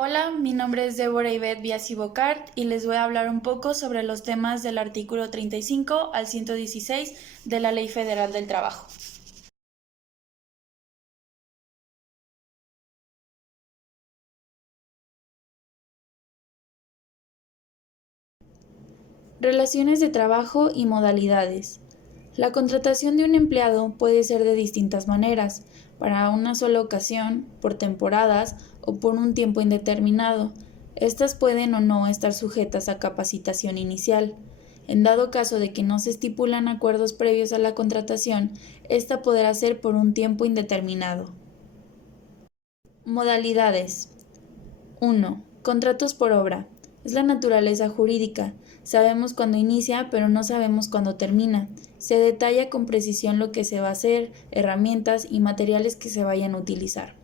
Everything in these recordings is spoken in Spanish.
Hola, mi nombre es Débora Ivette Biasi-Bocart y les voy a hablar un poco sobre los temas del artículo 35 al 116 de la Ley Federal del Trabajo. Relaciones de trabajo y modalidades. La contratación de un empleado puede ser de distintas maneras, para una sola ocasión, por temporadas o por un tiempo indeterminado. Estas pueden o no estar sujetas a capacitación inicial. En dado caso de que no se estipulan acuerdos previos a la contratación, esta podrá ser por un tiempo indeterminado. Modalidades. 1. Contratos por obra. Es la naturaleza jurídica. Sabemos cuándo inicia, pero no sabemos cuándo termina. Se detalla con precisión lo que se va a hacer, herramientas y materiales que se vayan a utilizar.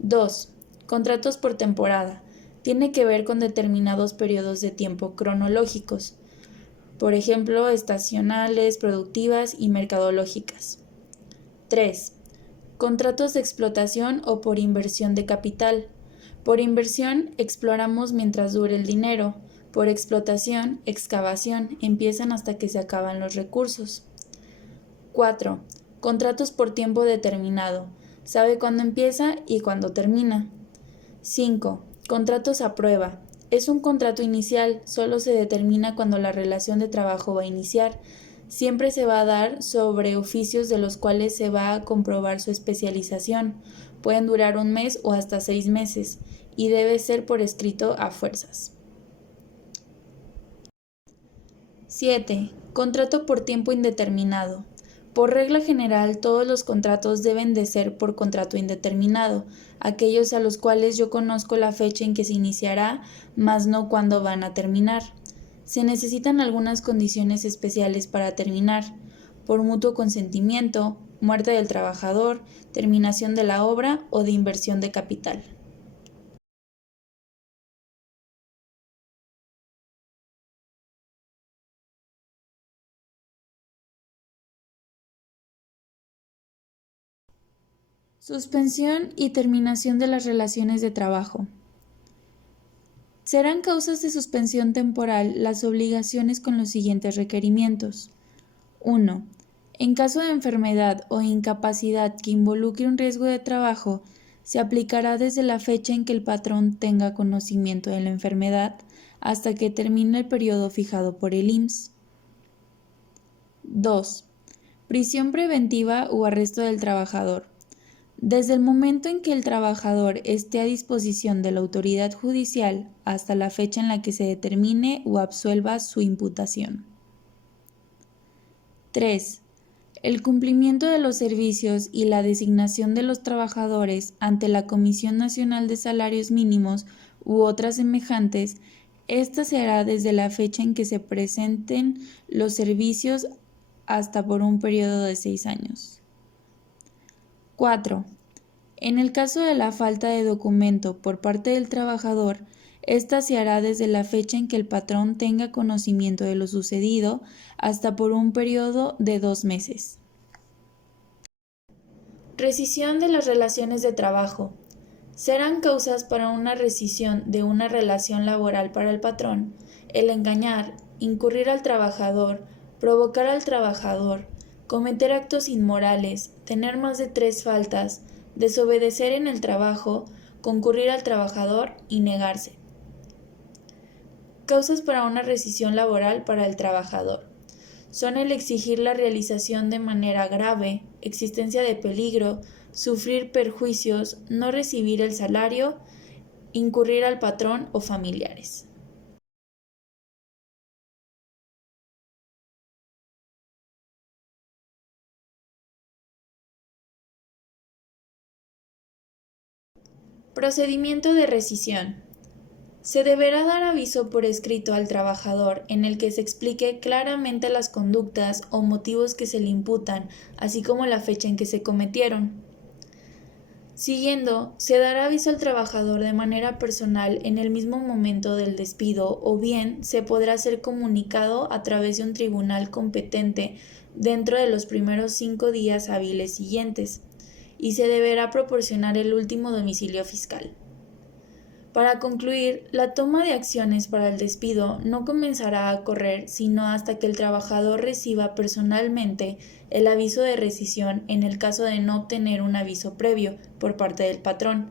2. Contratos por temporada. Tiene que ver con determinados periodos de tiempo cronológicos, por ejemplo, estacionales, productivas y mercadológicas. 3. Contratos de explotación o por inversión de capital. Por inversión, exploramos mientras dure el dinero. Por explotación, excavación, empiezan hasta que se acaban los recursos. 4. Contratos por tiempo determinado. Sabe cuándo empieza y cuándo termina. 5. Contratos a prueba. Es un contrato inicial, solo se determina cuando la relación de trabajo va a iniciar. Siempre se va a dar sobre oficios de los cuales se va a comprobar su especialización. Pueden durar un mes o hasta 6 meses y debe ser por escrito a fuerzas. 7. Contrato por tiempo indeterminado. Por regla general, todos los contratos deben de ser por contrato indeterminado, aquellos a los cuales yo conozco la fecha en que se iniciará, mas no cuándo van a terminar. Se necesitan algunas condiciones especiales para terminar, por mutuo consentimiento, muerte del trabajador, terminación de la obra o de inversión de capital. Suspensión y terminación de las relaciones de trabajo. Serán causas de suspensión temporal las obligaciones con los siguientes requerimientos. 1. En caso de enfermedad o incapacidad que involucre un riesgo de trabajo, se aplicará desde la fecha en que el patrón tenga conocimiento de la enfermedad hasta que termine el periodo fijado por el IMSS. 2. Prisión preventiva o arresto del trabajador. Desde el momento en que el trabajador esté a disposición de la autoridad judicial hasta la fecha en la que se determine o absuelva su imputación. 3. El cumplimiento de los servicios y la designación de los trabajadores ante la Comisión Nacional de Salarios Mínimos u otras semejantes, esta se hará desde la fecha en que se presenten los servicios hasta por un periodo de 6 años. 4. En el caso de la falta de documento por parte del trabajador, esta se hará desde la fecha en que el patrón tenga conocimiento de lo sucedido hasta por un periodo de 2 meses. Rescisión de las relaciones de trabajo. Serán causas para una rescisión de una relación laboral para el patrón el engañar, incurrir al trabajador, provocar al trabajador, cometer actos inmorales, tener más de 3 faltas, desobedecer en el trabajo, concurrir al trabajador y negarse. Causas para una rescisión laboral para el trabajador. Son el exigir la realización de manera grave, existencia de peligro, sufrir perjuicios, no recibir el salario, incurrir al patrón o familiares. Procedimiento de rescisión. Se deberá dar aviso por escrito al trabajador en el que se explique claramente las conductas o motivos que se le imputan, así como la fecha en que se cometieron. Siguiendo, se dará aviso al trabajador de manera personal en el mismo momento del despido o bien se podrá ser comunicado a través de un tribunal competente dentro de los primeros 5 días hábiles siguientes y se deberá proporcionar el último domicilio fiscal. Para concluir, la toma de acciones para el despido no comenzará a correr sino hasta que el trabajador reciba personalmente el aviso de rescisión en el caso de no obtener un aviso previo por parte del patrón.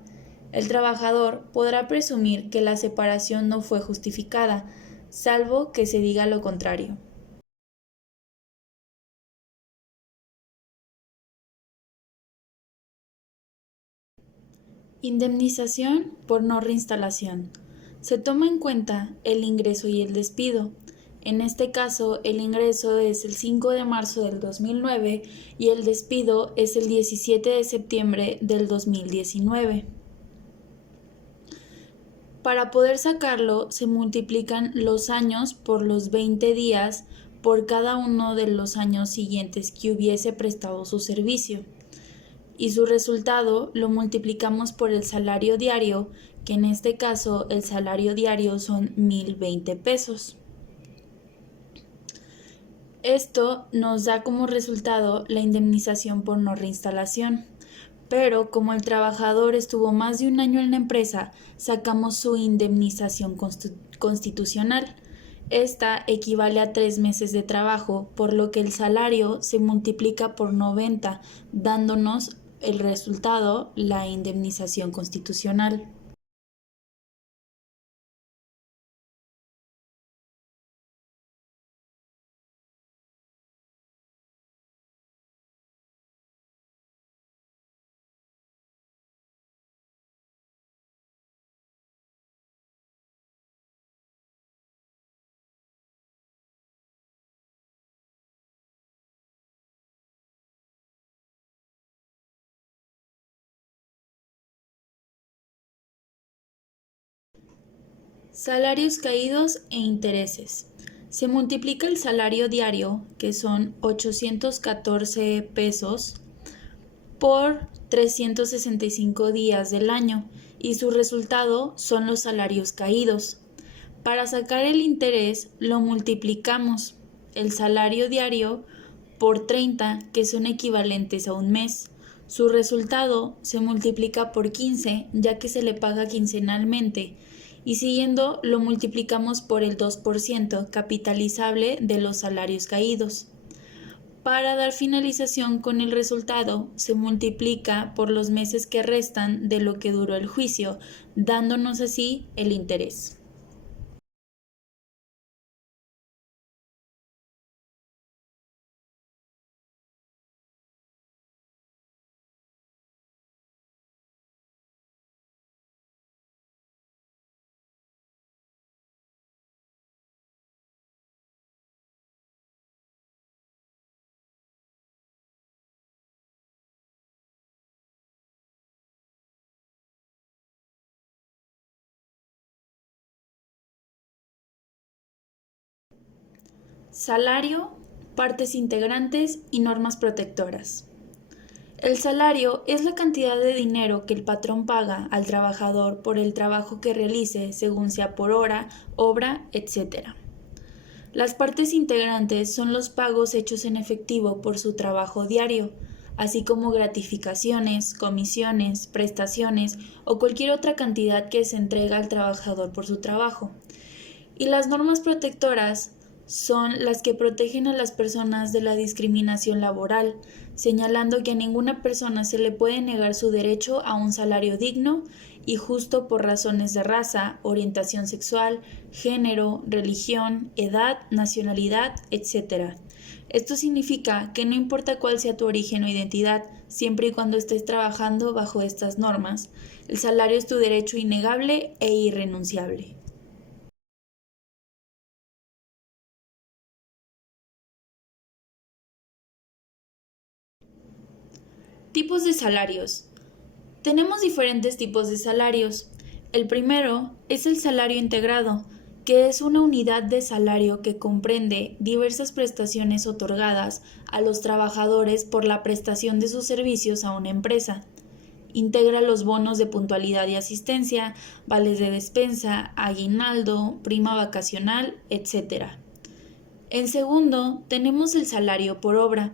El trabajador podrá presumir que la separación no fue justificada, salvo que se diga lo contrario. Indemnización por no reinstalación. Se toma en cuenta el ingreso y el despido. En este caso, el ingreso es el 5 de marzo del 2009 y el despido es el 17 de septiembre del 2019. Para poder sacarlo, se multiplican los años por los 20 días por cada uno de los años siguientes que hubiese prestado su servicio. Y su resultado lo multiplicamos por el salario diario, que en este caso el salario diario son 1,020 pesos. Esto nos da como resultado la indemnización por no reinstalación. Pero como el trabajador estuvo más de un año en la empresa, sacamos su indemnización constitucional. Esta equivale a 3 meses de trabajo, por lo que el salario se multiplica por 90, dándonos el resultado, la indemnización constitucional. Salarios caídos e intereses. Se multiplica el salario diario, que son 814 pesos, por 365 días del año y su resultado son los salarios caídos. Para sacar el interés lo multiplicamos el salario diario por 30, que son equivalentes a un mes. Su resultado se multiplica por 15, ya que se le paga quincenalmente, y siguiendo lo multiplicamos por el 2% capitalizable de los salarios caídos. Para dar finalización con el resultado, se multiplica por los meses que restan de lo que duró el juicio, dándonos así el interés. Salario, partes integrantes y normas protectoras. El salario es la cantidad de dinero que el patrón paga al trabajador por el trabajo que realice, según sea por hora, obra, etc. Las partes integrantes son los pagos hechos en efectivo por su trabajo diario, así como gratificaciones, comisiones, prestaciones o cualquier otra cantidad que se entrega al trabajador por su trabajo. Y las normas protectoras son las que protegen a las personas de la discriminación laboral, señalando que a ninguna persona se le puede negar su derecho a un salario digno y justo por razones de raza, orientación sexual, género, religión, edad, nacionalidad, etc. Esto significa que no importa cuál sea tu origen o identidad, siempre y cuando estés trabajando bajo estas normas, el salario es tu derecho innegable e irrenunciable. Tipos de salarios. Tenemos diferentes tipos de salarios. El primero es el salario integrado, que es una unidad de salario que comprende diversas prestaciones otorgadas a los trabajadores por la prestación de sus servicios a una empresa. Integra los bonos de puntualidad y asistencia, vales de despensa, aguinaldo, prima vacacional, etc. En segundo, tenemos el salario por obra,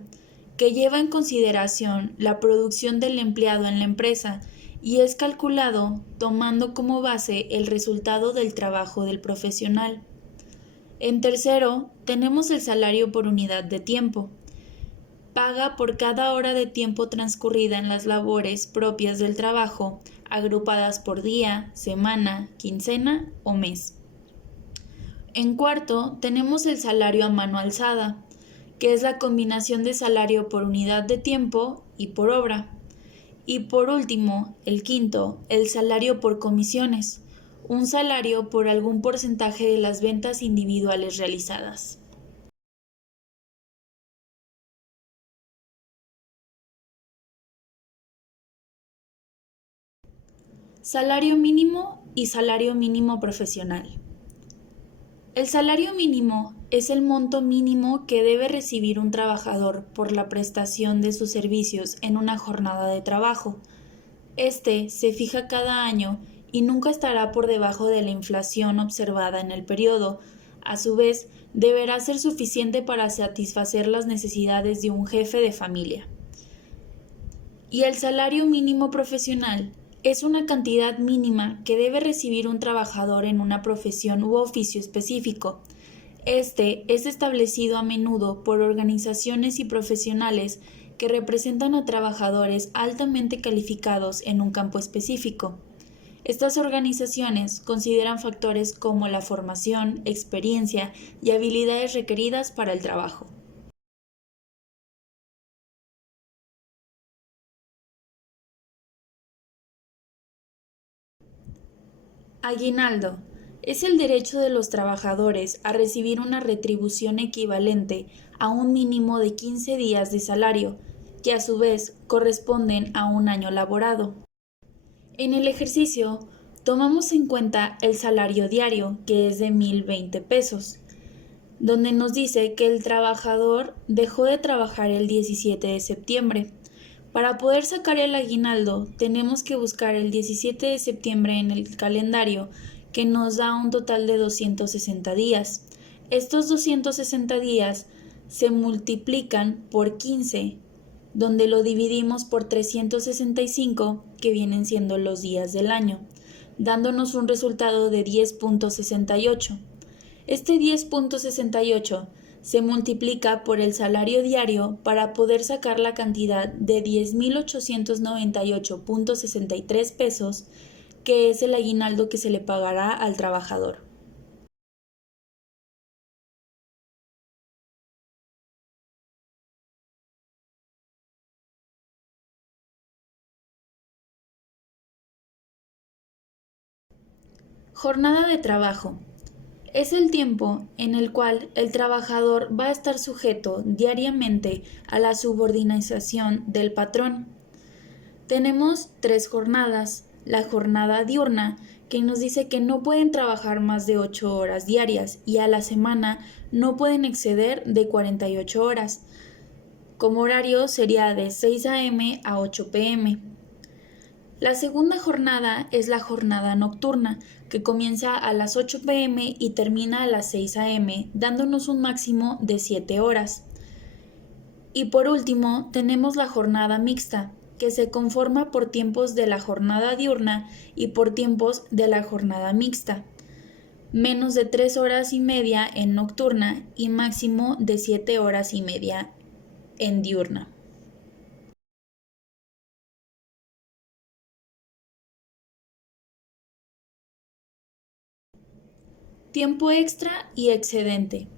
que lleva en consideración la producción del empleado en la empresa y es calculado tomando como base el resultado del trabajo del profesional. En tercero, tenemos el salario por unidad de tiempo. Paga por cada hora de tiempo transcurrida en las labores propias del trabajo, agrupadas por día, semana, quincena o mes. En cuarto, tenemos el salario a mano alzada, que es la combinación de salario por unidad de tiempo y por obra. Y por último, el quinto, el salario por comisiones, un salario por algún porcentaje de las ventas individuales realizadas. Salario mínimo y salario mínimo profesional. El salario mínimo es el monto mínimo que debe recibir un trabajador por la prestación de sus servicios en una jornada de trabajo. Este se fija cada año y nunca estará por debajo de la inflación observada en el periodo. A su vez, deberá ser suficiente para satisfacer las necesidades de un jefe de familia. Y el salario mínimo profesional es una cantidad mínima que debe recibir un trabajador en una profesión u oficio específico. Este es establecido a menudo por organizaciones y profesionales que representan a trabajadores altamente calificados en un campo específico. Estas organizaciones consideran factores como la formación, experiencia y habilidades requeridas para el trabajo. Aguinaldo es el derecho de los trabajadores a recibir una retribución equivalente a un mínimo de 15 días de salario, que a su vez corresponden a un año laborado. En el ejercicio, tomamos en cuenta el salario diario, que es de 1,020 pesos, donde nos dice que el trabajador dejó de trabajar el 17 de septiembre. Para poder sacar el aguinaldo, tenemos que buscar el 17 de septiembre en el calendario, que nos da un total de 260 días. Estos 260 días se multiplican por 15, donde lo dividimos por 365, que vienen siendo los días del año, dándonos un resultado de 10,68. Este 10,68 se multiplica por el salario diario para poder sacar la cantidad de 10,898,63 pesos, que es el aguinaldo que se le pagará al trabajador. Jornada de trabajo. Es el tiempo en el cual el trabajador va a estar sujeto diariamente a la subordinación del patrón. Tenemos 3 jornadas. La jornada diurna, que nos dice que no pueden trabajar más de 8 horas diarias y a la semana no pueden exceder de 48 horas. Como horario sería de 6 a.m. a 8 p.m. La segunda jornada es la jornada nocturna, que comienza a las 8 p.m. y termina a las 6 a.m., dándonos un máximo de 7 horas. Y por último, tenemos la jornada mixta, que se conforma por tiempos de la jornada diurna y por tiempos de la jornada mixta, menos de 3 horas y media en nocturna y máximo de 7 horas y media en diurna. Tiempo extra y excedente.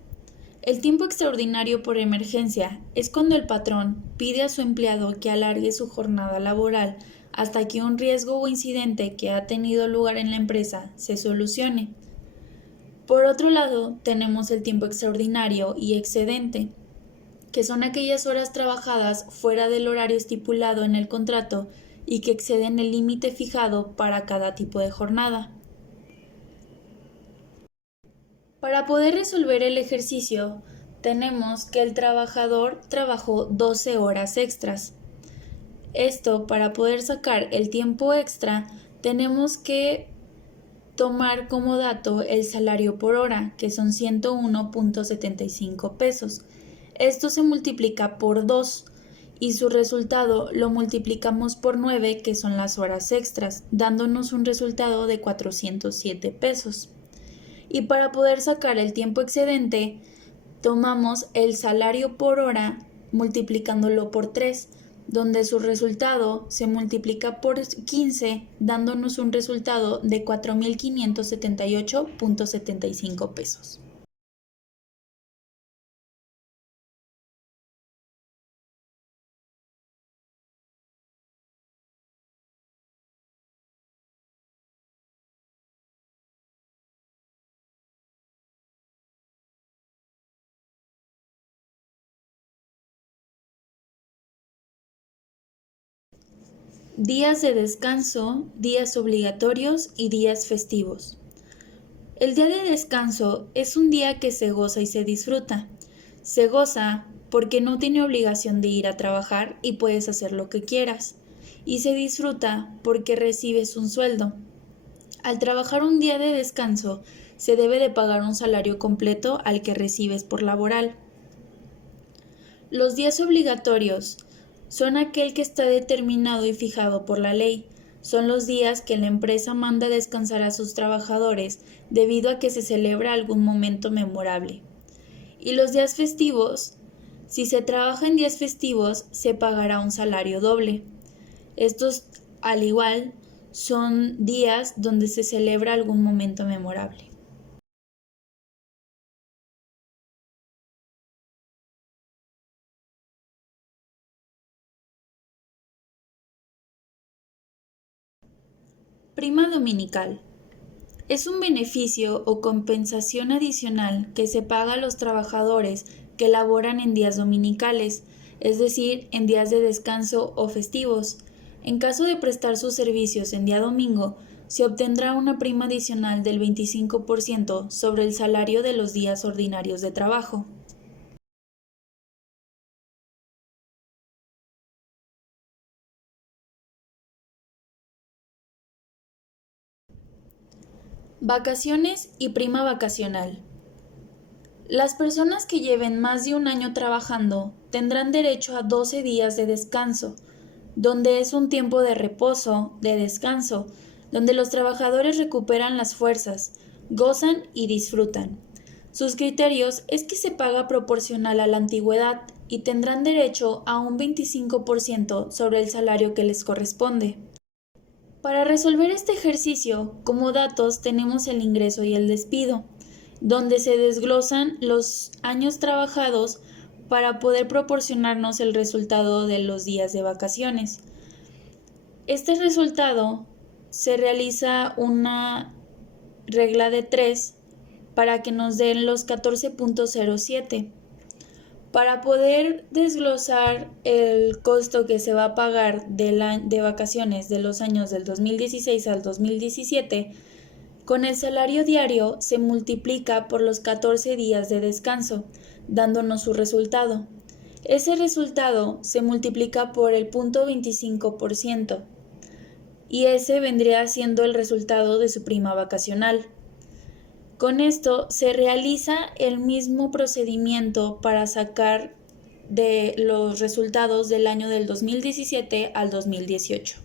El tiempo extraordinario por emergencia es cuando el patrón pide a su empleado que alargue su jornada laboral hasta que un riesgo o incidente que ha tenido lugar en la empresa se solucione. Por otro lado, tenemos el tiempo extraordinario y excedente, que son aquellas horas trabajadas fuera del horario estipulado en el contrato y que exceden el límite fijado para cada tipo de jornada. Para poder resolver el ejercicio, tenemos que el trabajador trabajó 12 horas extras. Esto, para poder sacar el tiempo extra, tenemos que tomar como dato el salario por hora, que son 101,75 pesos. Esto se multiplica por 2 y su resultado lo multiplicamos por 9, que son las horas extras, dándonos un resultado de 407 pesos. Y para poder sacar el tiempo excedente, tomamos el salario por hora multiplicándolo por 3, donde su resultado se multiplica por 15, dándonos un resultado de 4.578.75 pesos. Días de descanso, días obligatorios y días festivos. El día de descanso es un día que se goza y se disfruta. Se goza porque no tiene obligación de ir a trabajar y puedes hacer lo que quieras. Y se disfruta porque recibes un sueldo. Al trabajar un día de descanso, se debe de pagar un salario completo al que recibes por laboral. Los días obligatorios son aquel que está determinado y fijado por la ley. Son los días que la empresa manda descansar a sus trabajadores debido a que se celebra algún momento memorable. Y los días festivos, si se trabaja en días festivos, se pagará un salario doble. Estos, al igual, son días donde se celebra algún momento memorable. Prima dominical. Es un beneficio o compensación adicional que se paga a los trabajadores que laboran en días dominicales, es decir, en días de descanso o festivos. En caso de prestar sus servicios en día domingo, se obtendrá una prima adicional del 25% sobre el salario de los días ordinarios de trabajo. Vacaciones y prima vacacional. Las personas que lleven más de un año trabajando tendrán derecho a 12 días de descanso, donde es un tiempo de reposo, de descanso, donde los trabajadores recuperan las fuerzas, gozan y disfrutan. Sus criterios es que se paga proporcional a la antigüedad y tendrán derecho a un 25% sobre el salario que les corresponde. Para resolver este ejercicio, como datos tenemos el ingreso y el despido, donde se desglosan los años trabajados para poder proporcionarnos el resultado de los días de vacaciones. Este resultado se realiza una regla de 3 para que nos den los 14.07. Para poder desglosar el costo que se va a pagar de vacaciones de los años del 2016 al 2017, con el salario diario se multiplica por los 14 días de descanso, dándonos su resultado. Ese resultado se multiplica por el 0.25% y ese vendría siendo el resultado de su prima vacacional. Con esto se realiza el mismo procedimiento para sacar de los resultados del año del 2017 al 2018.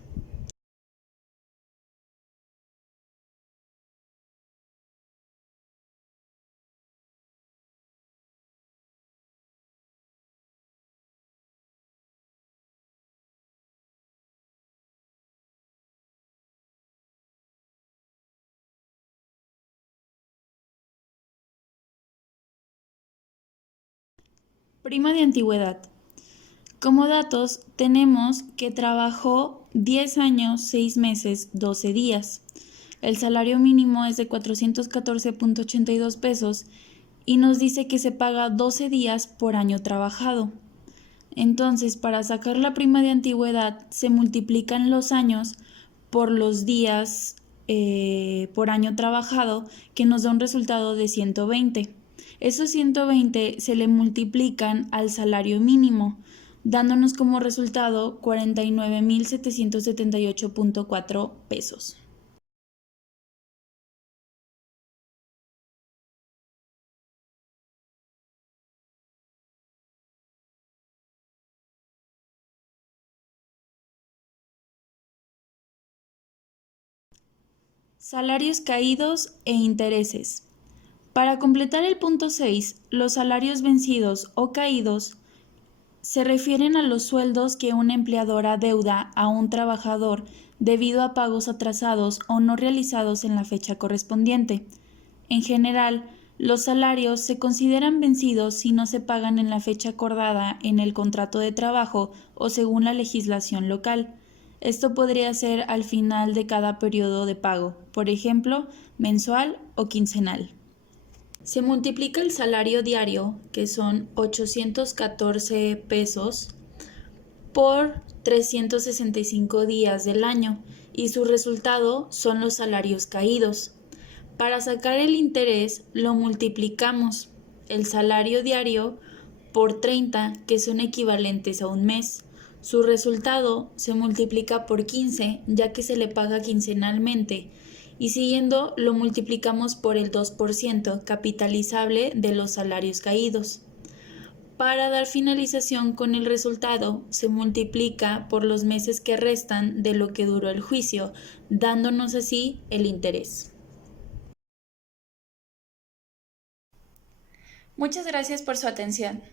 Prima de antigüedad. Como datos tenemos que trabajó 10 años, 6 meses, 12 días. El salario mínimo es de 414.82 pesos y nos dice que se paga 12 días por año trabajado. Entonces, para sacar la prima de antigüedad se multiplican los años por los días por año trabajado, que nos da un resultado de 120. Esos 120 se le multiplican al salario mínimo, dándonos como resultado 49.778.4 pesos. Salarios caídos e intereses. Para completar el punto 6, los salarios vencidos o caídos se refieren a los sueldos que un empleador adeuda a un trabajador debido a pagos atrasados o no realizados en la fecha correspondiente. En general, los salarios se consideran vencidos si no se pagan en la fecha acordada en el contrato de trabajo o según la legislación local. Esto podría ser al final de cada periodo de pago, por ejemplo, mensual o quincenal. Se multiplica el salario diario, que son 814 pesos, por 365 días del año y su resultado son los salarios caídos. Para sacar el interés lo multiplicamos el salario diario por 30, que son equivalentes a un mes. Su resultado se multiplica por 15, ya que se le paga quincenalmente, y siguiendo lo multiplicamos por el 2% capitalizable de los salarios caídos. Para dar finalización con el resultado, se multiplica por los meses que restan de lo que duró el juicio, dándonos así el interés. Muchas gracias por su atención.